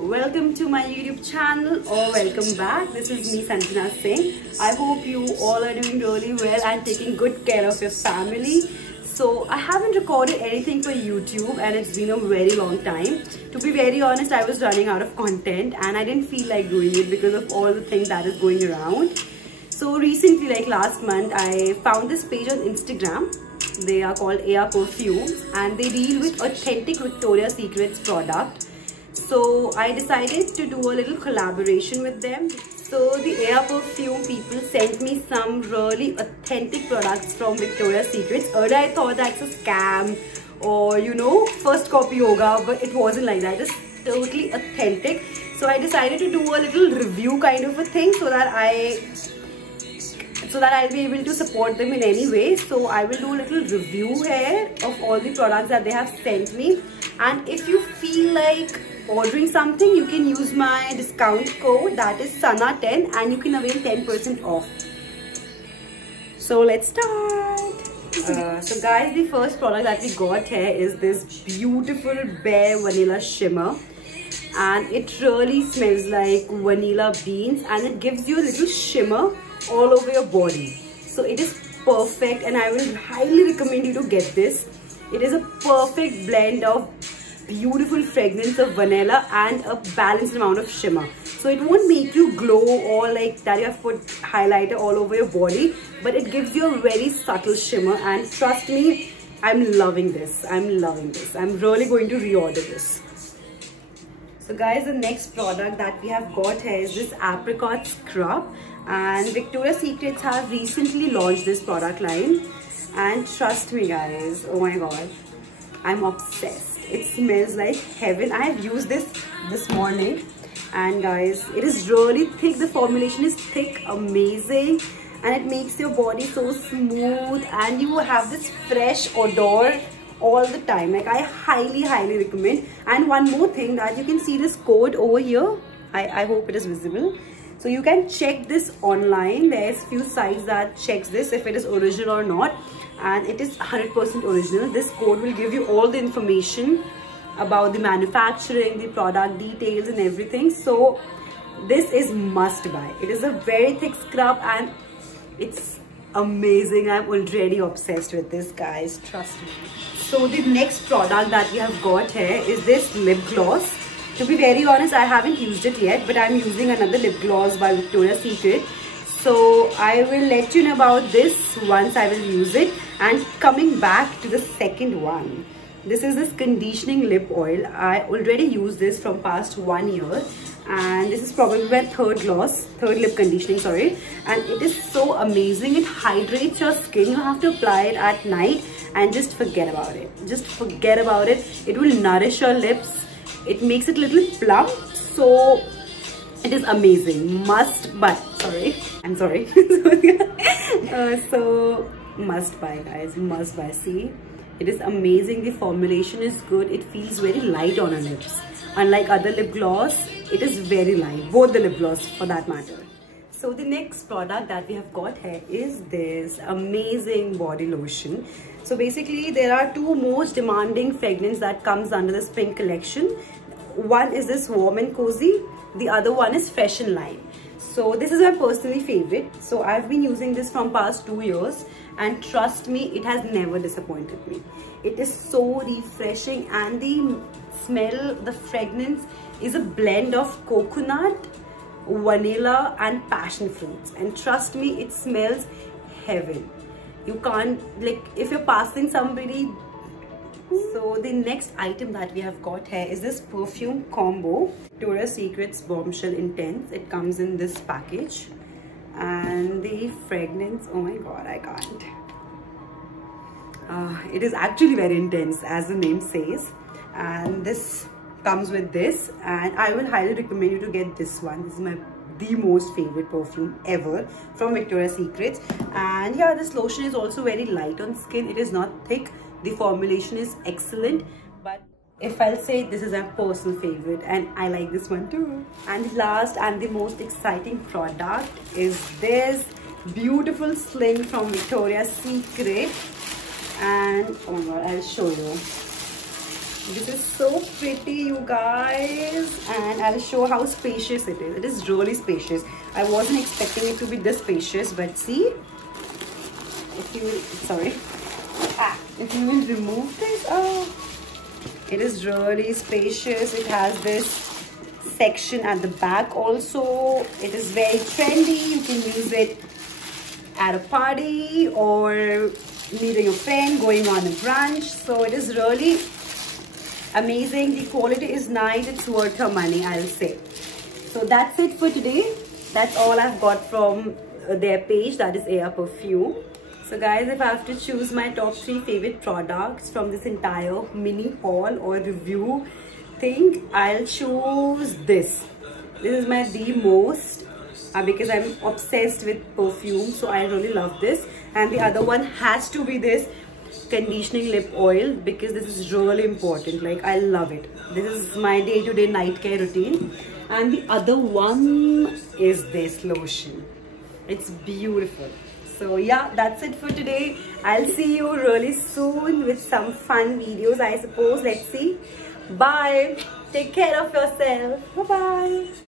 Welcome to my YouTube channel or welcome back. This is me, Sanjana Singh. I hope you all are doing really well and taking good care of your family. So I haven't recorded anything for YouTube and it's been a very long time. To be very honest, I was running out of content and I didn't feel like doing it because of all the things that is going around. So recently, like last month, I found this page on Instagram. They are called Air Perfumes and they deal with authentic Victoria's Secrets product. So I decided to do a little collaboration with them. So the Air Perfume people sent me some really authentic products from Victoria's Secrets. Earlier I thought that's a scam or first copy yoga, but it wasn't like that. It's totally authentic. So I decided to do a little review kind of a thing so that I'll be able to support them in any way. So I will do a little review here of all the products that they have sent me. And if you feel like ordering something, you can use my discount code, that is SANA10, and you can avail 10% off. So let's start. So guys, the first product that we got here is this beautiful Bare Vanilla Shimmer. And it really smells like vanilla beans and it gives you a little shimmer all over your body. So it is perfect and I will highly recommend you to get this. It is a perfect blend of beautiful fragrance of vanilla and a balanced amount of shimmer. So it won't make you glow or like that you have put highlighter all over your body, but it gives you a very subtle shimmer, and trust me, I'm loving this. I'm loving this. I'm really going to reorder this. So guys, the next product that we have got here is this apricot scrub, and Victoria's Secrets have recently launched this product line, and trust me guys, oh my god, I'm obsessed. It smells like heaven. I have used this morning and guys, it is really thick. The formulation is thick, amazing, and it makes your body so smooth and you have this fresh odor all the time. Like I highly recommend. And one more thing, that you can see this code over here. I hope it is visible. So you can check this online. There's few sites that checks this if it is original or not, and it is 100% original. This code will give you all the information about the manufacturing, the product details and everything. So this is must buy. It is a very thick scrub and it's amazing. I'm already obsessed with this, guys, trust me. So the next product that we have got here is this lip gloss. To be very honest, I haven't used it yet, but I'm using another lip gloss by Victoria's Secret. So I will let you know about this once I will use it. And coming back to the second one, this is this conditioning lip oil. I already use this from past 1 year. And this is probably my third lip conditioning, sorry. And it is so amazing. It hydrates your skin. You have to apply it at night and just forget about it. Just forget about it. It will nourish your lips. It makes it a little plump. So it is amazing. Must buy. Sorry. I'm sorry. So must buy, guys. Must buy. See? It is amazing. The formulation is good. It feels very light on our lips. Unlike other lip gloss, it is very light. Both the lip gloss for that matter. So the next product that we have got here is this amazing body lotion. So basically there are two most demanding fragrance that comes under the spring collection. One is this Warm and Cozy. The other one is Fresh and Lime. So this is my personally favorite. So I've been using this from past 2 years and trust me, it has never disappointed me. It is so refreshing and the smell, the fragrance is a blend of coconut, vanilla and passion fruits, and trust me, it smells heaven. You can't, like, if you're passing somebody. So the next item that we have got here is this perfume combo, Victoria's Secret's Bombshell Intense. It comes in this package and the fragrance, oh my god, I can't. It is actually very intense as the name says, and this comes with this, and I will highly recommend you to get this one. This is the most favorite perfume ever from Victoria's Secrets. And yeah, this lotion is also very light on skin. It is not thick. The formulation is excellent, but if I'll say, this is my personal favorite and I like this one too. And last and the most exciting product is this beautiful sling from Victoria's Secret. And oh my god, I'll show you. This is so pretty, you guys, and I'll show how spacious it is. It is really spacious. I wasn't expecting it to be this spacious, but see, if you will, sorry, if you will remove this, oh, it is really spacious. It has this section at the back also. It is very trendy. You can use it at a party or meeting a friend, going on a brunch. So it is really amazing. The quality is nice. It's worth her money, I'll say. So that's it for today. That's all I've got from their page, that is Air Perfume. So guys, if I have to choose my top 3 favorite products from this entire mini haul or review thing, I'll choose this. This is my the most because I'm obsessed with perfume, so I really love this. And the other one has to be this conditioning lip oil, because this is really important. Like, I love it. This is my day-to-day night care routine. And the other one is this lotion. It's beautiful. So yeah, that's it for today. I'll see you really soon with some fun videos, I suppose. Let's see. Bye. Take care of yourself. Bye-bye.